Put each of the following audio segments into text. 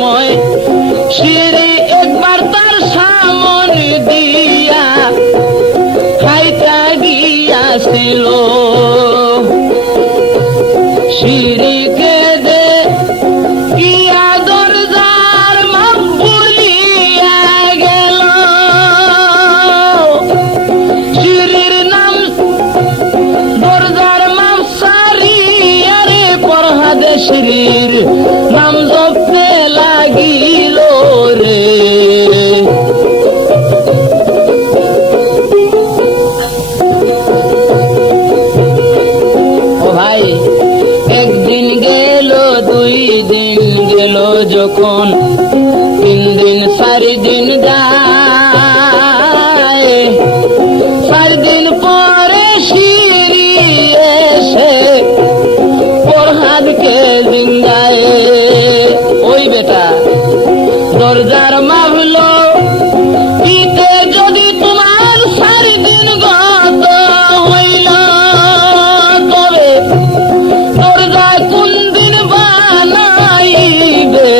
সময় সিঁড়ি একবার তার সামনে দিয়া খাইতা গিয়াছিল। সিঁড়িকে দে গিয়া দরজার মাপ বলিয়া গেল। সিঁড়ির নাম দরজার মাপ সারিয়া রে পরহাদে সিঁড়ির নাম জপতে লাগিল রে। একদিন গেল, 2 দিন গেল, যখন 3 দিন 4 দিন যায়, 4 দিন পরে সিঁড়ি এসে পরহাদকে জিঙ্গায়। ওই বেটা দরজার মাপলো দিতে যদি তোমার 4 দিন গত হইল, তবে দরজা কোন দিন বানাইবে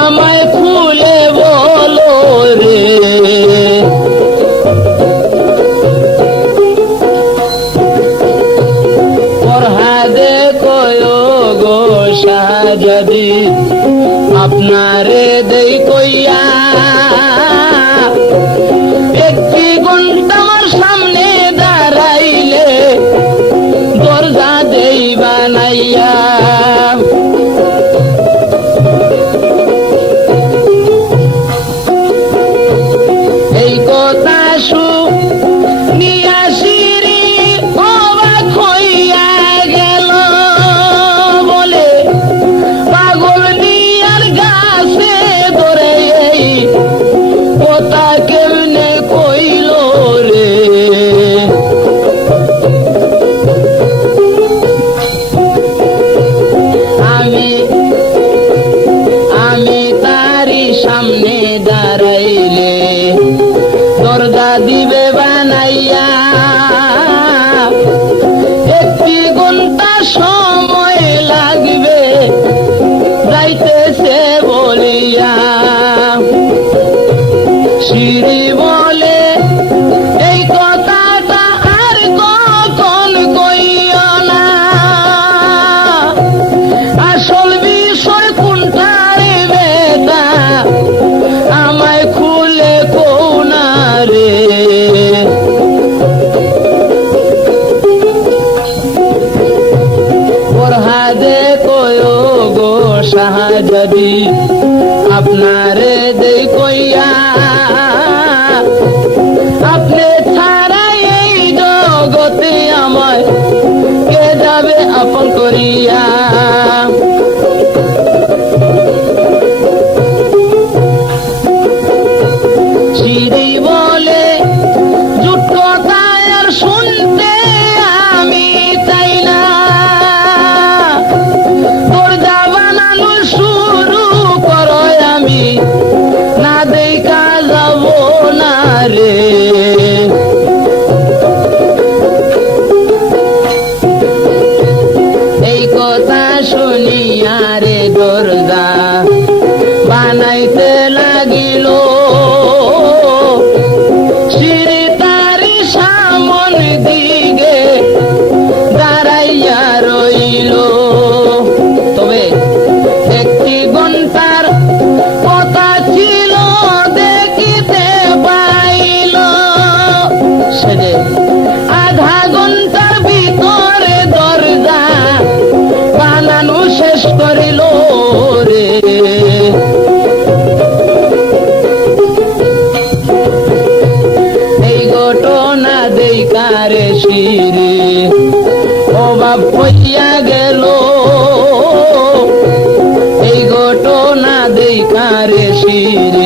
আমায় খুলে বলো রে। পরহাদে কয় গো শাহজাদি আপনারে দেই কইয়া, একটি ঘন্টা আমার সামনে দাঁড়াইলে দরজা দেই বানাইয়া। এই কথা শুনিয়া সিঁড়ি অবাক হইয়া গেল, বলে পাগল নিয়ার গাছে ধরে এই কথা কেমনে কইল রে। আমি তারি সামনে দাঁড়াইলে দরজা দিবে বানাইয়া, একটি ঘন্টা সময় লাগবে যাইতেছে বলিয়া। সিঁড়ি বলে এই কথাটা আর কখন কইও না, আসল বিষয় কোনটা রে বেটা আমায় খুলে কও না রে। পরহাদে কয় গো শাহজাদি আপনারে দেই কইয়া, আপনি ছাড়া এই জগতে আমায় কে যাবে আপন করিয়া। সিঁড়ি বলে জুট কথা আর শুনতে আমি চাই না, দরজা বানানো শুরু করো, আমি না দেখা যাব না রে। এই কথা শুনিয়া রে দরজা বানাইতে লাগিল। সিঁড়ি তারি সামন দিকে দাঁড়াইয়া রইল, তবে একটি ঘন্টার কথা ছিল দেখিতে পাইল, সেরে আধা ঘন্টার ভিতরে দরজা বানানো শেষ করিল রে। এই ঘটনা দেখারে সিঁড়ি অভাব হইয়া গেল, এই ঘটনা দেখারে সিঁড়ি